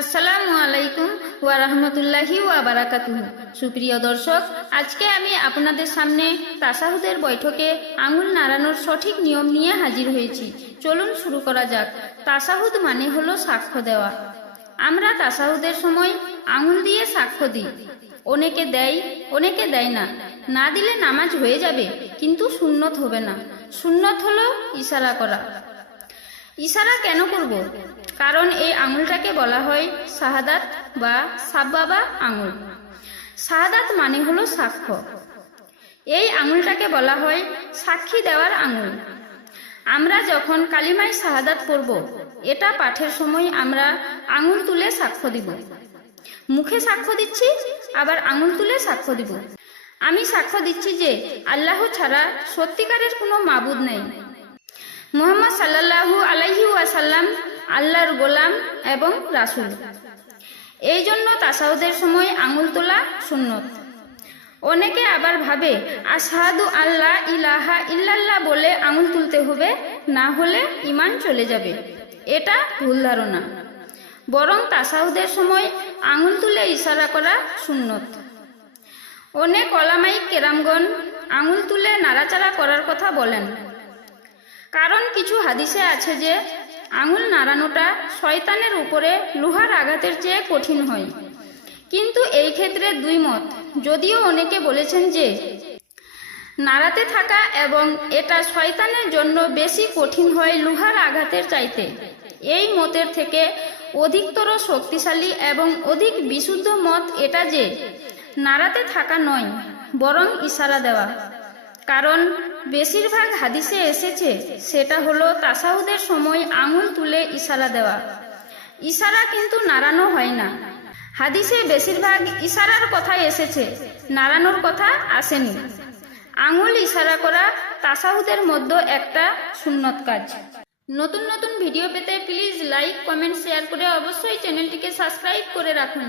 আসসালামু আলাইকুম ওয়া রাহমাতুল্লাহি ওয়া বারাকাতুহু। সুপ্রিয় দর্শক, আজকে আমি আপনাদের সামনে তাশাহুদের বৈঠকে আঙুল নাড়ানোর সঠিক নিয়ম নিয়ে হাজির হয়েছি। চলুন শুরু করা যাক। তাশাহুদ মানে হলো সাক্ষ্য দেওয়া। আমরা তাশাহুদের সময় আঙুল দিয়ে সাক্ষ্য দিই। অনেকে দেয়, অনেকে দেয় না। না দিলে নামাজ হয়ে যাবে, কিন্তু সুন্নত হবে না। সুন্নত হলো ইশারা করা। ইশারা কেন করব? কারণ এই আঙুলটাকে বলা হয় শাহাদাত বা সাববাবা আঙুল। শাহাদাত মানে হলো সাক্ষ্য। এই আঙুলটাকে বলা হয় সাক্ষী দেওয়ার আঙুল। আমরা যখন কালিমায় শাহাদাত পড়ব, এটা পাঠের সময় আমরা আঙুল তুলে সাক্ষ্য দিব। মুখে সাক্ষ্য দিচ্ছি, আবার আঙুল তুলে সাক্ষ্য দিব। আমি সাক্ষ্য দিচ্ছি যে আল্লাহ ছাড়া সত্যিকারের কোনো মাবুদ নেই। মুহাম্মদ সাল্লাল্লাহু আলাইহি ওয়াসাল্লাম আল্লাহর গোলাম এবং রাসূল। এই জন্য তাশাহুদের সময় আঙুল তোলা সুন্নত। অনেকে আবার ভাবে আশহাদু আল্লা ইলাহা ইল্লাল্লাহ বলে আঙুল তুলতে হবে, না হলে ঈমান চলে যাবে। এটা ভুল ধারণা। বরং তাশাহুদের সময় আঙুল তুলে ইশারা করা সুন্নত। অনেক ওলামায়ে কেরামগণ আঙুল তুলে নাড়াচাড়া করার কথা বলেন। কারণ কিছু হাদিসে আছে যে আঙুল নাড়ানোটা শয়তানের উপরে লোহার আঘাতের চেয়ে কঠিন হয়। কিন্তু এই ক্ষেত্রে দুই মত। যদিও অনেকে বলেছেন যে নাড়াতে থাকা এবং এটা শয়তানের জন্য বেশি কঠিন হয় লোহার আঘাতের চাইতে। এই মতের থেকে অধিকতর শক্তিশালী এবং অধিক বিশুদ্ধ মত এটা যে নাড়াতে থাকা নয়, বরং ইশারা দেওয়া। কারণ বেশিরভাগ হাদিসে এসেছে সেটা হলো তাশাহুদের সময় আঙুল তুলে ইশারা দেওয়া। ইশারা কিন্তু নাড়ানো হয় না। হাদিসে বেশিরভাগ ইশারার কথা এসেছে, নাড়ানোর কথা আসেনি। আঙুল ইশারা করা তাশাহুদের মধ্যে একটা সুন্নত কাজ। নতুন নতুন ভিডিও পেতে প্লিজ লাইক, কমেন্ট, শেয়ার করে অবশ্যই চ্যানেলটিকে সাবস্ক্রাইব করে রাখুন।